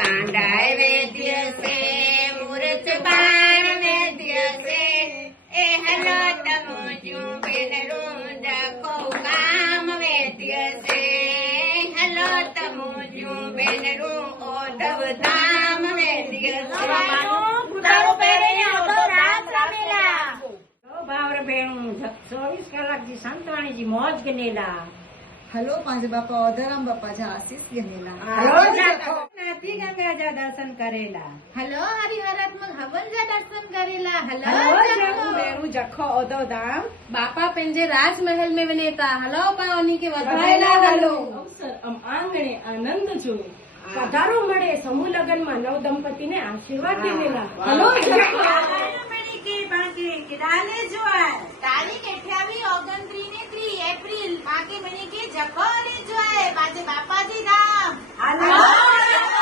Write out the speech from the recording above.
વાંડાય વેદ્ય છે મૂર્ત બાણ વેદ્ય છે એ હલો તમોજુ બેન રૂંડ કો કામ વેદ્ય છે હલો તમોજુ બેન રૂ ઓધવ ધામ વેદ્ય છે ગુડાળો પહેરીને ઓધવ રામ રમેલા બાવર બેણું 24 કલાકથી સંતવાણીજી મોજ ગનેલા હલો પાંચ બાપા ઓધરામ બાપાજા આશીષ ગનેલા હલો નાથી ગંગાજા દર્શન કરેલા હલો હરિહરાત્મક હવનજા દર્શન કરેલા હલો બેણું જખો ઓધો ધામ बापा पंजे राजमहल में बनेता हलो पावनी के वधायला हलो અવસર આંગણે આનંદ જો પધારો મળે સમૂહ લગ્ન માં નવ દંપતિ ને આશીર્વાદ દેલા હલો તારીખ 28 એપ્રિલ બાકી બની કે જખો ને જોય બાજે બાપાજી ધામ હલો